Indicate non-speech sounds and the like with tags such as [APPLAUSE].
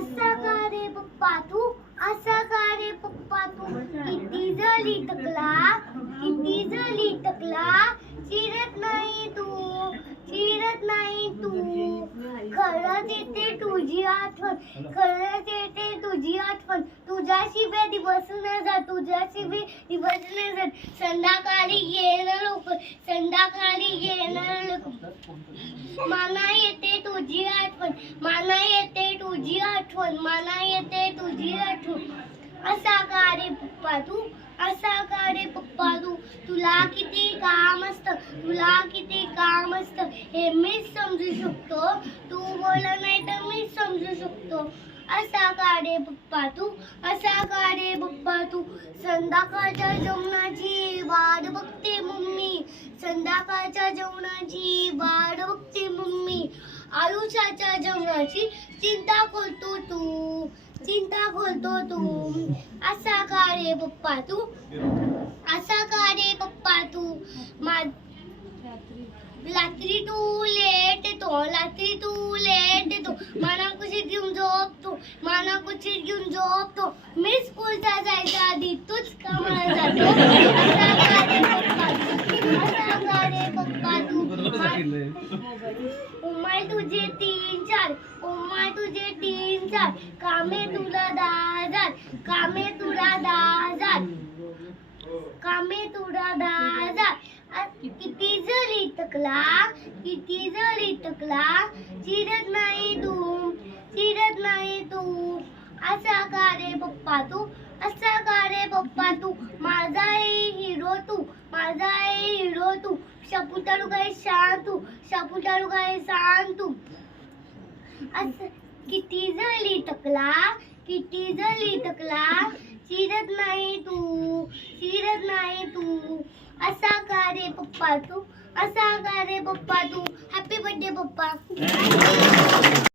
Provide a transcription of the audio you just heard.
असा का रे पप्पा तू? असा का रे पप्पा तू? किती जली टकला किती जली टकला चिरत नाही तू चिरत नाही तू. खरंच येते तुझी आठवण खरंच येते तुझी आठवण. तुझ्याशिवाय दिवस नाही जात तुझ्याशिवाय दिवस न जात. संध्याकाळी येणार लवकर संध्याकाळी येणार लोक मला येते तुझी आठवण माना येते तुझी आठवण मला येते तुझी आठवण. असा का रे पप्पा तू? असा का रे पप्पा तू? तुला किती काम असतं तुला किती काम असतं हे मीच समजू शकतो. तू बोल नाही तर मीच समजू शकतो. असा का रे पप्पा तू? असा का रे पप्पा तू? संध्याकाळच्या जेवणाची वाट बघते मम्मी. संध्याकाळच्या जेवणाची वाट आयुष्याच्या जेवणाची चिंता करतो तू चिंता करतो तू. असा का रे पप्पा तू? असा का रे पप्पा तू? मा रात्री तू लेट येतो रात्री तू लेट येतो. मला कुशीत घेऊन झोपतो मला कुशीत घेऊन झोपतो. मी स्कूलचा जायच्या आधी तूच कामाला जातो. [LAUGHS] तुझे तीन चार उमाय तुझे तीन चार कामे तुला दहा हजार कामे तुला दहा हजार कामे तुला दहा हजार. किती जरी तकला किती जरी तकला चिरत नाही तू चिरत नाही तू. असा का रे पप्पा तू? असा का रे पप्पा तू? माझा हिरो तू माझा हिरो तू. शपुतारू काय शांतू. तू शपुतारू काय सांग असं किती जळली तकला किती जळली तकला चिरत नाही तू चिरत नाही तू. असा का रे पप्पा तू? असा का रे पप्पा तू? हॅपी बर्थडे पप्पा.